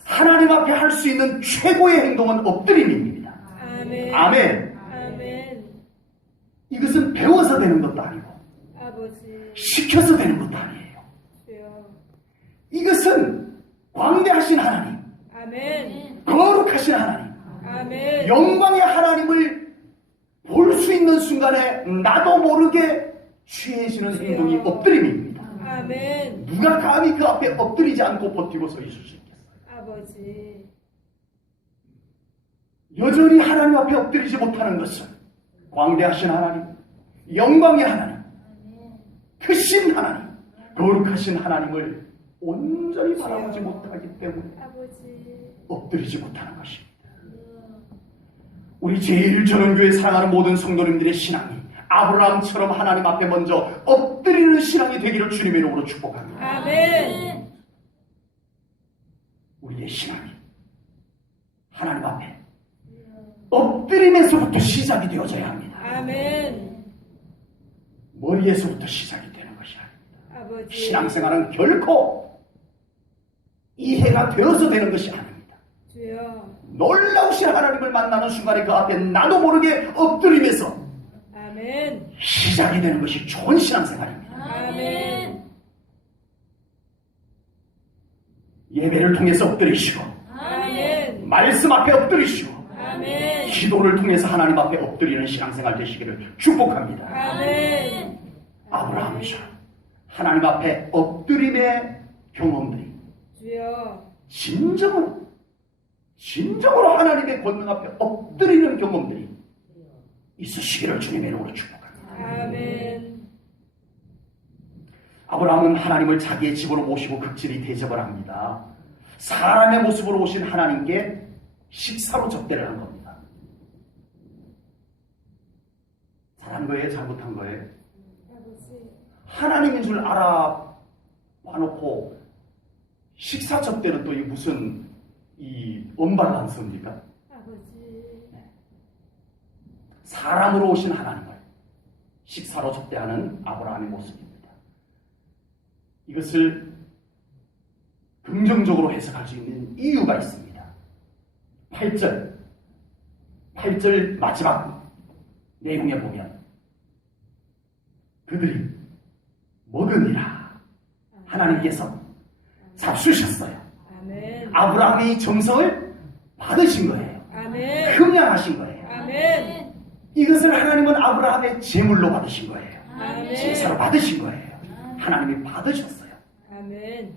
하나님 앞에 할 수 있는 최고의 행동은 엎드림입니다. 아멘. 아멘. 아멘. 이것은 배워서 되는 것도 아니고 아버지. 시켜서 되는 것도 아니에요. 주여. 이것은 광대하신 하나님, 아멘. 거룩하신 하나님, 아멘. 영광의 하나님을 볼 수 있는 순간에 나도 모르게 취해지는 행동이 엎드림입니다. 아멘. 누가 감히 그 앞에 엎드리지 않고 버티고 서 있을 수 있겠어요? 아버지. 여전히 하나님 앞에 엎드리지 못하는 것은 광대하신 하나님, 영광의 하나님, 크신 하나님, 거룩하신 하나님을 온전히 바라보지 못하기 때문에 아버지. 엎드리지 못하는 것입니다. 우리 제1전원교회 사랑하는 모든 성도님들의 신앙이 아브라함처럼 하나님 앞에 먼저 엎드리는 신앙이 되기를 주님의 이름으로 축복합니다. 아멘. 우리의 신앙이 하나님 앞에 엎드림에서부터 시작이 되어져야 합니다. 아멘. 머리에서부터 시작이 되는 것이 아닙니다. 아버지. 신앙생활은 결코 이해가 되어서 되는 것이 아닙니다. 주여. 놀라우신 하나님을 만나는 순간에 그 앞에 나도 모르게 엎드리면서 아멘. 시작이 되는 것이 좋은 신앙생활입니다. 아멘. 예배를 통해서 엎드리시고 아멘. 말씀 앞에 엎드리시고 아멘. 기도를 통해서 하나님 앞에 엎드리는 신앙생활 되시기를 축복합니다. 아멘. 아브라함처럼 하나님 앞에 엎드림의 경험들이 주여. 진정으로 하나님의 권능 앞에 엎드리는 경험들이 있으시기를 주님의 이름으로 축복합니다. 아멘. 아브라함은 하나님을 자기의 집으로 모시고 극진히 대접을 합니다. 사람의 모습으로 오신 하나님께 식사로 접대를 한 겁니다. 잘한 거예요? 잘못한 거예요? 아버지. 하나님인 줄 알아봐놓고 식사 접대는 또 이 무슨 이 언밸런스입니까? 아버지. 사람으로 오신 하나님을 식사로 접대하는 아브라함의 모습입니다. 이것을 긍정적으로 해석할 수 있는 이유가 있습니다. 8절 마지막 내용에 보면 그들이 먹으니라 하나님께서 잡수셨어요. 아멘. 아브라함이 정성을 받으신 거예요. 아멘. 흠양하신 거예요. 아멘. 이것을 하나님은 아브라함의 제물로 받으신 거예요. 아멘. 제사로 받으신 거예요. 하나님이 받으셨어요. 아멘.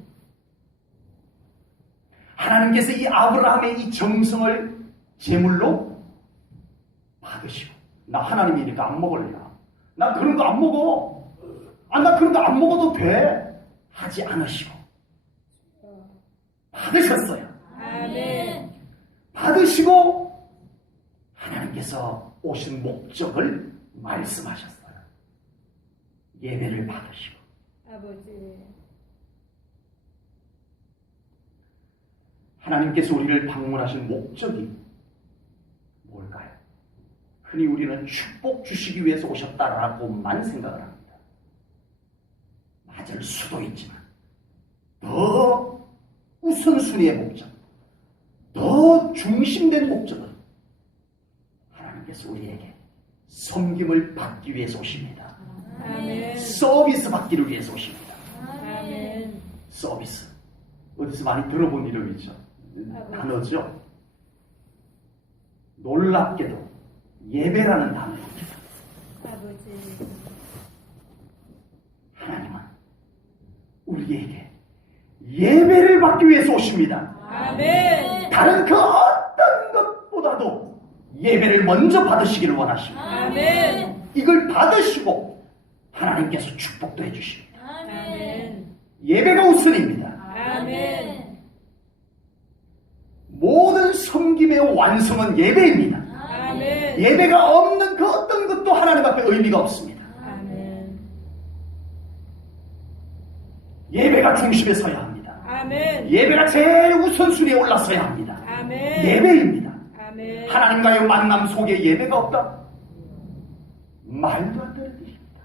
하나님께서 이 아브라함의 이 정성을 제물로 받으시고 나 하나님이니까 안 먹을래나? 나 그런 거 안 먹어. 나 그런 거 안 먹어도 돼. 하지 않으시고 받으셨어요. 아멘. 받으시고 하나님께서 오신 목적을 말씀하셨어요. 예배를 받으시고 아버지. 하나님께서 우리를 방문하신 목적이 뭘까요? 흔히 우리는 축복 주시기 위해서 오셨다라고만 생각을 합니다. 맞을 수도 있지만 더 우선순위의 목적, 더 중심된 목적은 하나님께서 우리에게 섬김을 받기 위해서 오십니다. 아멘. 서비스 받기를 위해서 오십니다. 아멘. 서비스. 어디서 많이 들어본 이름이죠. 단어죠. 놀랍게도 예배라는 단어입니다. 아버지. 하나님은 우리에게 예배를 받기 위해서 오십니다. 아멘. 다른 그 어떤 것보다도 예배를 먼저 받으시기를 원하십니다. 아멘. 이걸 받으시고 하나님께서 축복도 해주십니다. 아멘. 예배가 우선입니다. 아멘. 모든 섬김의 완성은 예배입니다. 아멘. 예배가 없는 그 어떤 것도 하나님 앞에 의미가 없습니다. 아멘. 예배가 중심에 서야 합니다. 아멘. 예배가 제일 우선순위에 올라서야 합니다. 아멘. 예배입니다. 아멘. 하나님과의 만남 속에 예배가 없다? 말도 안 되는 일입니다.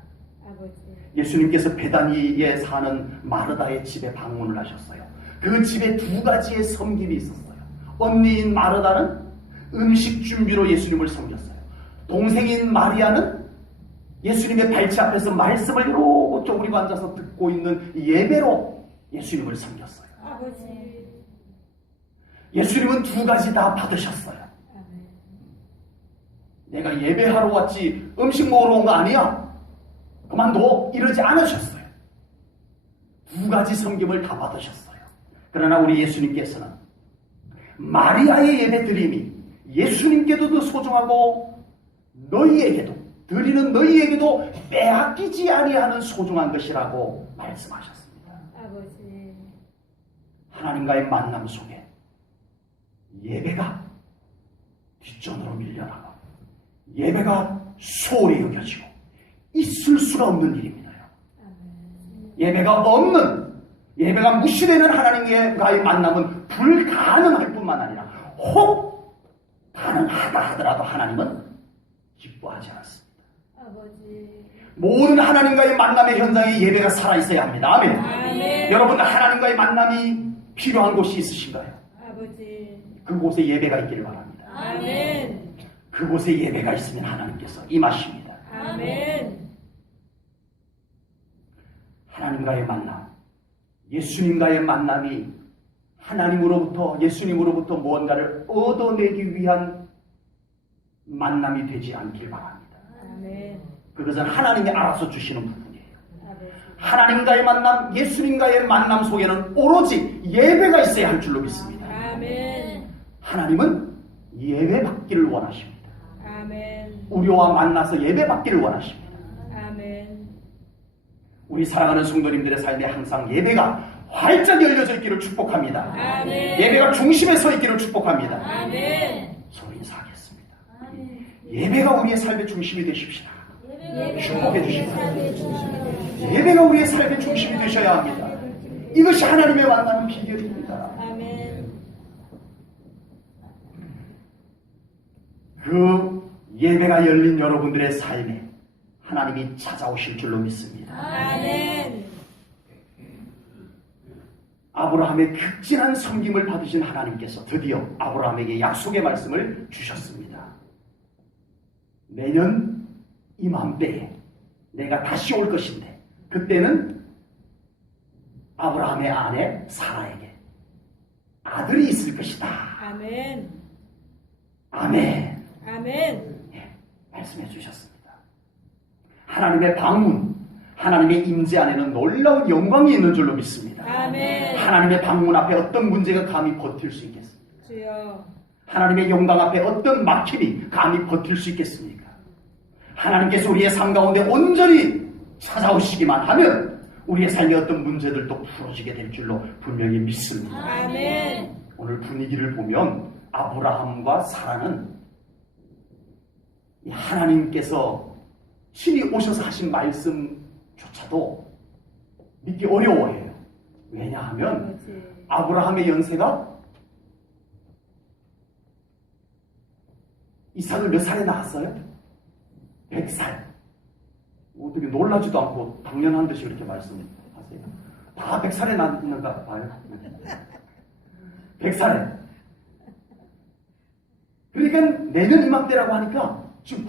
아버지. 예수님께서 베다니에 사는 마르다의 집에 방문을 하셨어요. 그 집에 두 가지의 섬김이 있었어요. 언니인 마르다는 음식 준비로 예수님을 섬겼어요. 동생인 마리아는 예수님의 발치 앞에서 말씀을 이러고 쪼그리고 앉아서 듣고 있는 예배로 예수님을 섬겼어요. 아버지. 예수님은 두 가지 다 받으셨어요. 아멘. 내가 예배하러 왔지 음식 먹으러 온 거 아니야? 그만둬. 이러지 않으셨어요. 두 가지 섬김을 다 받으셨어요. 그러나 우리 예수님께서는 마리아의 예배 드림이 예수님께도 더 소중하고 너희에게도 드리는 너희에게도 빼앗기지 아니하는 소중한 것이라고 말씀하셨습니다. 아버지. 하나님과의 만남 속에 예배가 뒷전으로 밀려나고 예배가 소홀히 여겨지고 있을 수가 없는 일입니다. 예배가 없는, 예배가 무시되는 하나님과의 만남은 불가능할 뿐만 아니라 혹 가능하다 하더라도 하나님은 기뻐하지 않습니다. 아버지. 모든 하나님과의 만남의 현장에 예배가 살아있어야 합니다. 아멘. 아멘. 여러분 하나님과의 만남이 필요한 곳이 있으신가요? 아버지. 그곳에 예배가 있기를 바랍니다. 아멘. 그곳에 예배가 있으면 하나님께서 임하십니다. 아멘. 하나님과의 만남, 예수님과의 만남이 예수님으로부터 무언가를 얻어내기 위한 만남이 되지 않길 바랍니다. 아멘. 그것은 하나님이 알아서 주시는 부분이에요. 아버지. 하나님과의 만남, 예수님과의 만남 속에는 오로지 예배가 있어야 할 줄로 믿습니다. 아멘. 하나님은 예배 받기를 원하십니다. 아멘. 우리와 만나서 예배 받기를 원하십니다. 아멘. 우리 사랑하는 성도님들의 삶에 항상 예배가 활짝 열려져 있기를 축복합니다. 아멘. 예배가 중심에 서 있기를 축복합니다. 아멘. 서로 인사하겠습니다. 아멘. 예배가 우리의 삶의 중심이 되십시다. 축복해 주십시다. 주십시오. 예배가 우리의 삶의 중심이 되셔야 합니다. 이것이 하나님의 만나는 비결입니다. 아멘. 그 예배가 열린 여러분들의 삶에 하나님이 찾아오실 줄로 믿습니다. 아멘. 아브라함의 극진한 섬김을 받으신 하나님께서 드디어 아브라함에게 약속의 말씀을 주셨습니다. 내년 이맘때에 내가 다시 올 것인데 그때는 아브라함의 아내 사라에게 아들이 있을 것이다. 아멘. 아멘. 아멘. 예, 말씀해 주셨습니다. 하나님의 방문, 하나님의 임재 안에는 놀라운 영광이 있는 줄로 믿습니다. 아멘. 하나님의 방문 앞에 어떤 문제가 감히 버틸 수 있겠습니까? 주여. 하나님의 영광 앞에 어떤 막힘이 감히 버틸 수 있겠습니까? 하나님께서 우리의 삶 가운데 온전히 찾아오시기만 하면 우리의 삶의 어떤 문제들도 풀어지게 될 줄로 분명히 믿습니다. 아멘. 오늘 분위기를 보면 아브라함과 사라는 이 하나님께서 신이 오셔서 하신 말씀조차도 믿기 어려워해요. 왜냐하면 아버지. 아브라함의 연세가 이삭을 몇 살에 낳았어요? 100살. 어떻게 놀라지도 않고 당연한 듯이 그렇게 말씀하세요. 다 100살에 낳는가 봐요. 100살에. 그러니까 내년 이맘때라고 하니까 지금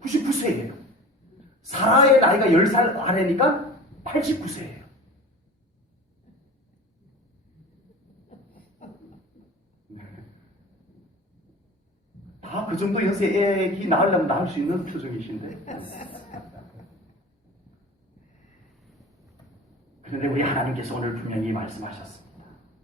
99세예요. 사라의 나이가 10살 아래니까 89세예요. 다 그 정도 연세 애기 낳으려면 낳을 수 있는 표정이신데. 그런데 우리 하나님께서 오늘 분명히 말씀하셨습니다.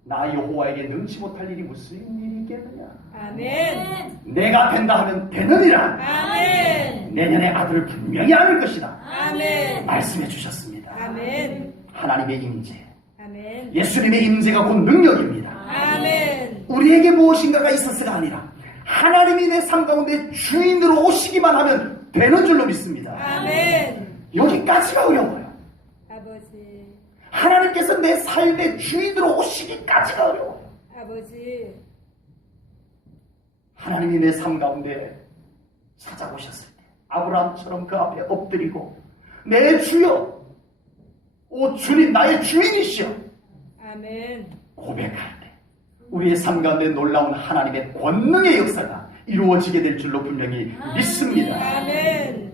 나 여호와에게 능치 못할 일이 무슨 일이 있겠느냐. 아멘. 내가 된다 하면 되느니라. 아멘. 내년에 아들을 분명히 안을 것이다. 아멘. 말씀해 주셨습니다. 아멘. 하나님의 임재, 아멘. 예수님의 임재가 곧 능력입니다. 아멘. 우리에게 무엇인가가 있어서가 아니라 하나님이 내 삶 가운데 주인으로 오시기만 하면 되는 줄로 믿습니다. 아멘. 여기까지가 어려워요. 아버지. 하나님께서 내 삶의 주인으로 오시기까지가 어려워요. 아버지. 하나님이 내 삶 가운데 찾아오셨을 때 아브라함처럼 그 앞에 엎드리고 내 주여, 오 주님 나의 주인이시여 아멘. 고백할 때 우리의 삶 가운데 놀라운 하나님의 권능의 역사가 이루어지게 될 줄로 분명히 믿습니다. 아멘.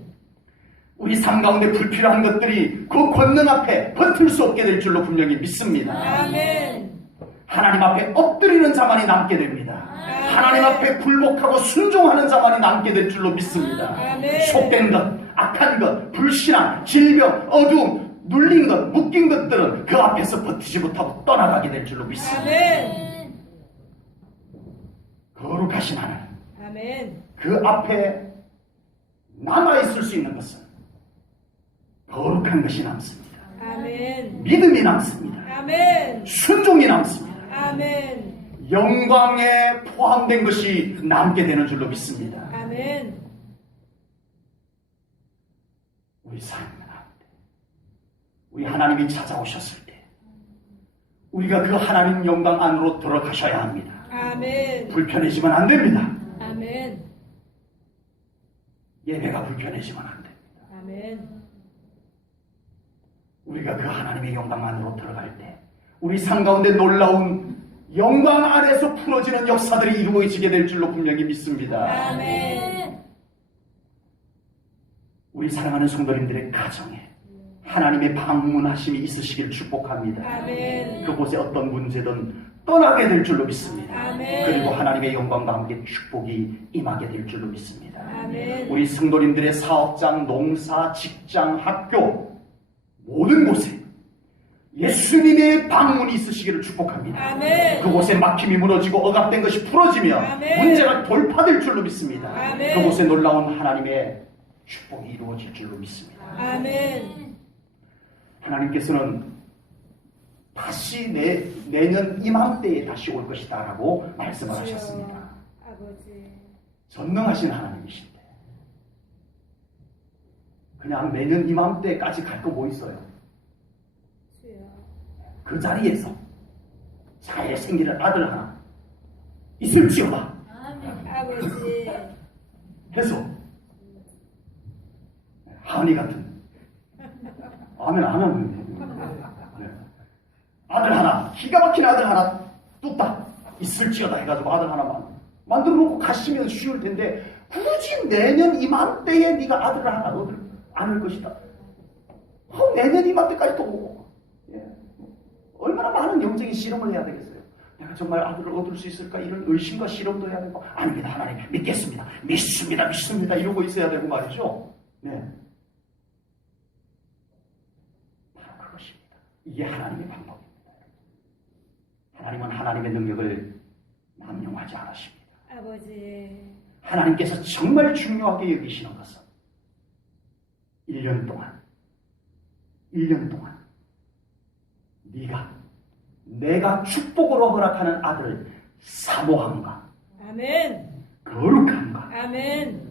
우리 삶 가운데 불필요한 것들이 그 권능 앞에 버틸 수 없게 될 줄로 분명히 믿습니다. 아멘. 하나님 앞에 엎드리는 자만이 남게 됩니다. 하나님 앞에 굴복하고 순종하는 자만이 남게 될 줄로 믿습니다. 아멘. 속된 것, 악한 것, 불신앙, 질병, 어두움, 눌린 것, 묶인 것들은 그 앞에서 버티지 못하고 떠나가게 될 줄로 믿습니다. 아멘. 거룩하신 하나님, 아멘. 그 앞에 남아있을 수 있는 것은 거룩한 것이 남습니다. 아멘. 믿음이 남습니다. 아멘. 순종이 남습니다. 아멘. 영광에 포함된 것이 남게 되는 줄로 믿습니다. 아멘. 우리 삶의 가운데 우리 하나님이 찾아오셨을 때 우리가 그 하나님 영광 안으로 들어가셔야 합니다. 아멘. 불편해지면 안 됩니다. 아멘. 예배가 불편해지면 안 됩니다. 아멘. 우리가 그 하나님의 영광 안으로 들어갈 때 우리 삶 가운데 놀라운 영광 안에서 풀어지는 역사들이 이루어지게 될 줄로 분명히 믿습니다. 아멘. 우리 사랑하는 성도님들의 가정에 하나님의 방문하심이 있으시길 축복합니다. 아멘. 그곳에 어떤 문제든 떠나게 될 줄로 믿습니다. 아멘. 그리고 하나님의 영광과 함께 축복이 임하게 될 줄로 믿습니다. 아멘. 우리 성도님들의 사업장, 농사, 직장, 학교 모든 곳에 예수님의 방문이 있으시기를 축복합니다. 아멘. 그곳에 막힘이 무너지고 억압된 것이 풀어지며 아멘. 문제가 돌파될 줄로 믿습니다. 아멘. 그곳에 놀라운 하나님의 축복이 이루어질 줄로 믿습니다. 아멘. 하나님께서는 다시 내년 이맘때에 다시 올 것이다 라고 말씀을 하셨습니다. 아버지. 전능하신 하나님이신데 그냥 내년 이맘때까지 갈 거 뭐 있어요? 주여. 그 자리에서 잘 생기는 아들 하나 있을지어다 아버지. 해서 하은이 같은 아멘 안 하면 아들 하나 기가 막힌 아들 하나 뚝딱 있을지어다 해가지고 아들 하나만 만들어 놓고 가시면 쉬울 텐데 굳이 내년 이맘때에 네가 아들을 하나 안을 것이다. 내년 이맘때까지 또 오고 얼마나 많은 영적인 실험을 해야 되겠어요. 내가 정말 아들을 얻을 수 있을까 이런 의심과 실험도 해야 되고 아닙니다. 하나님 믿겠습니다. 믿습니다. 이러고 있어야 되고 말이죠. 네. 바로 그것입니다. 이게 하나님의 방법입니다. 하나님은 하나님의 능력을 남용하지 않으십니다. 아버지. 하나님께서 정말 중요하게 여기시는 것은 1년 동안 내가 축복으로 허락하는 아들을 사모함과 아멘. 거룩함과 아멘.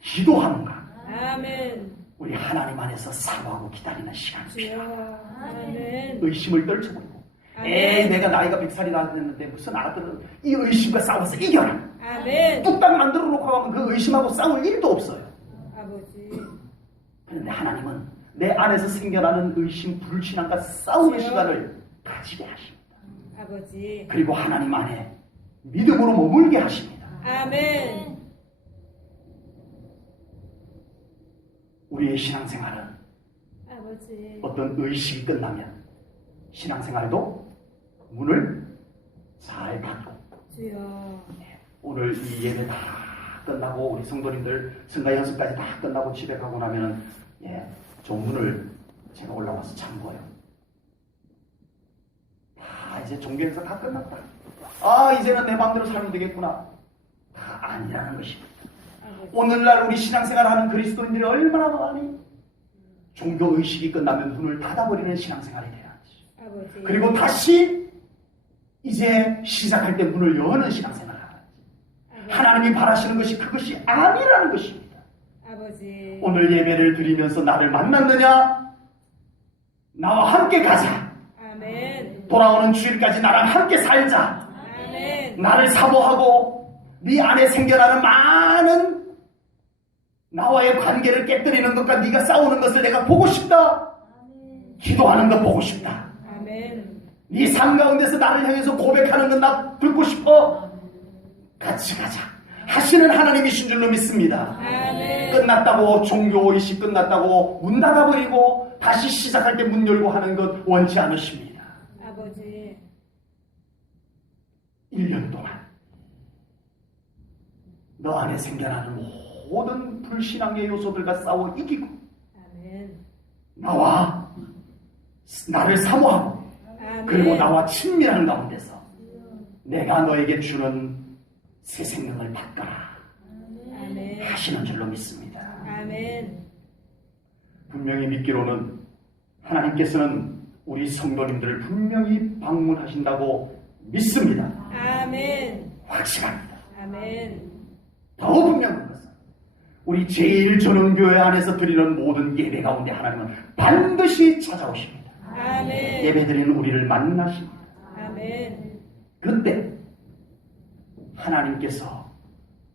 기도함과 아멘. 우리 하나님 안에서 사모하고 기다리는 시간입니다. 주여. 아멘. 의심을 떨쳐버리고 아멘. 에이 내가 나이가 100살이 다 됐는데 무슨 아들은 이 의심과 싸워서 이겨라. 아멘. 뚝딱 만들어 놓고 가면 그 의심하고 싸울 일도 없어요. 아버지. 그런데 하나님은 내 안에서 생겨나는 의심, 불신앙과 싸우는 주여. 시간을 가지게 하십니다. 아버지. 그리고 하나님 안에 믿음으로 머물게 하십니다. 아멘. 우리의 신앙생활은 아버지. 어떤 의식이 끝나면 신앙생활도 문을 잘 닫고 주여. 오늘 이 예배 다 끝나고 우리 성도님들 성가 연습까지 다 끝나고 집에 가고 나면은 저 문을 제가 올라와서 잠궈요. 다 이제 종교 행사 다 끝났다. 이제는 내 마음대로 살면 되겠구나. 다 아니라는 것입니다. 아버지. 오늘날 우리 신앙생활하는 그리스도인들이 얼마나 많이 종교 의식이 끝나면 문을 닫아버리는 신앙생활이 돼야지. 아버지. 그리고 다시 이제 시작할 때 문을 여는 신앙생활을 하야지. 하나님이 바라시는 것이 그것이 아니라는 것입니다. 아버지. 오늘 예배를 드리면서 나를 만났느냐? 나와 함께 가자. 아멘. 돌아오는 주일까지 나랑 함께 살자. 아멘. 나를 사모하고 네 안에 생겨나는 많은 나와의 관계를 깨뜨리는 것과 네가 싸우는 것을 내가 보고 싶다. 기도하는 것 보고 싶다. 아멘. 네 삶 가운데서 나를 향해서 고백하는 것 나 듣고 싶어. 같이 가자 하시는 하나님이신 줄로 믿습니다. 아멘. 끝났다고 종교의식 끝났다고 문 닫아버리고 다시 시작할 때 문 열고 하는 것 원치 않으십니다. 아버지. 1년 동안 너 안에 생겨나는 모든 불신앙의 요소들과 싸워 이기고 아멘. 나와 나를 사모하고 아멘. 그리고 나와 친밀한 가운데서 내가 너에게 주는 새 생명을 받거라 아멘. 하시는 줄로 믿습니다. 아멘. 분명히 믿기로는 하나님께서는 우리 성도님들을 분명히 방문하신다고 믿습니다. 아멘. 확실합니다. 아멘. 더 분명한 것은 우리 제1전원교회 안에서 드리는 모든 예배 가운데 하나님은 반드시 찾아오십니다. 아멘. 예배드리는 우리를 만나십니다. 아멘. 그때 하나님께서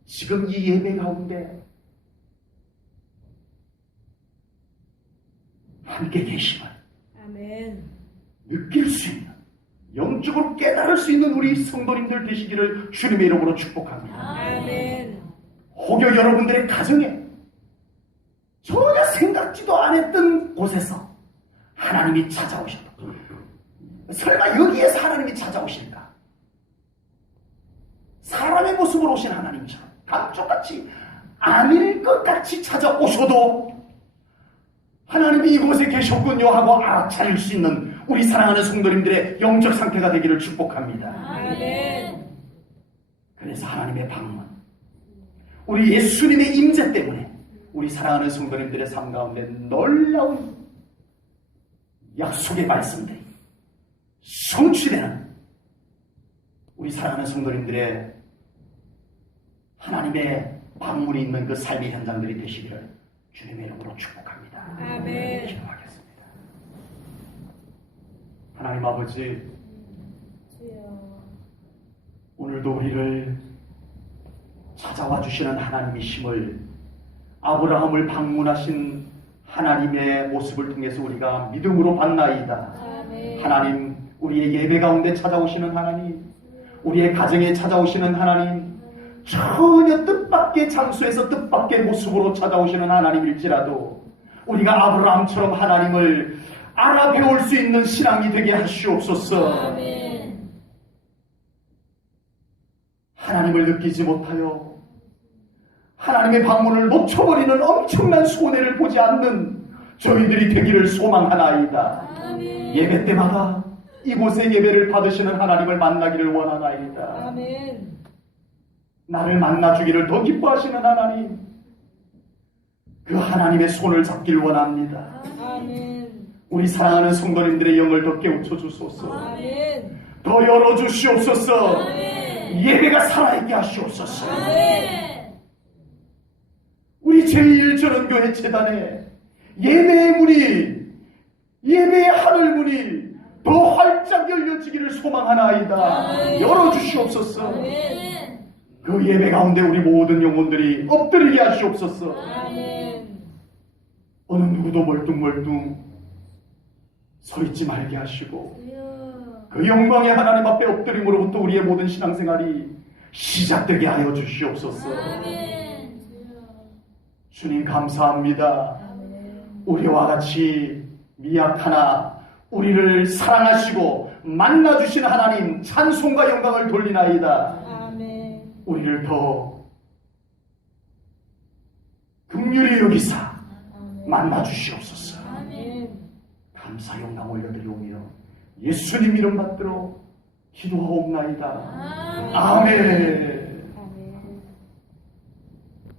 지금 이 예배 가운데 함께 계심을 아멘. 느낄 수 있는, 영적으로 깨달을 수 있는 우리 성도님들 되시기를 주님의 이름으로 축복합니다. 아멘. 혹여 여러분들의 가정에 전혀 생각지도 않았던 곳에서 하나님이 찾아오셨다. 설마 여기에서 하나님이 찾아오실까? 사람의 모습으로 오신 하나님처럼 감쪽같이 아닐 것 같이 찾아오셔도 하나님이 이곳에 계셨군요 하고 알아차릴 수 있는 우리 사랑하는 성도님들의 영적 상태가 되기를 축복합니다. 아멘. 그래서 하나님의 방문, 우리 예수님의 임재 때문에 우리 사랑하는 성도님들의 삶 가운데 놀라운 약속의 말씀들이 성취되는 우리 사랑하는 성도님들의 하나님의 방문이 있는 그 삶의 현장들이 되시기를 주님의 이름으로 축복합니다. 아멘. 기도하겠습니다. 하나님 아버지, 주여. 오늘도 우리를 찾아와 주시는 하나님이심을, 아브라함을 방문하신 하나님의 모습을 통해서 우리가 믿음으로 봤나이다. 아멘. 하나님, 우리의 예배 가운데 찾아오시는 하나님, 우리의 가정에 찾아오시는 하나님, 전혀 뜻밖의 장소에서 뜻밖의 모습으로 찾아오시는 하나님일지라도 우리가 아브라함처럼 하나님을 알아배울 수 있는 신앙이 되게 하시옵소서. 아멘. 하나님을 느끼지 못하여 하나님의 방문을 놓쳐버리는 엄청난 손해를 보지 않는 저희들이 되기를 소망하나이다. 아멘. 예배 때마다 이곳에 예배를 받으시는 하나님을 만나기를 원하나이다. 아멘. 나를 만나주기를 더 기뻐하시는 하나님, 그 하나님의 손을 잡길 원합니다. 아멘. 우리 사랑하는 성도님들의 영을 더 깨우쳐 주소서. 아멘. 더 열어주시옵소서. 아멘. 예배가 살아있게 하시옵소서. 아멘. 우리 제1전원교회 재단에 예배의 문이, 예배의 하늘문이 더 활짝 열려지기를 소망하나이다. 아멘. 열어주시옵소서. 아멘. 그 예배 가운데 우리 모든 영혼들이 엎드리게 하시옵소서. 아멘. 어느 누구도 멀뚱멀뚱 서 있지 말게 하시고 주여. 그 영광의 하나님 앞에 엎드림으로부터 우리의 모든 신앙생활이 시작되게 하여 주시옵소서. 아멘. 주여. 주님 감사합니다. 아멘. 우리와 같이 미약하나 우리를 사랑하시고 만나주신 하나님 찬송과 영광을 돌리나이다. 아멘. 우리를 더 긍휼히 여기사 만나주시옵소서. 아멘. 감사 영광 올려드리오며 예수님 이름 받들어 기도하옵나이다. 아멘. 아멘.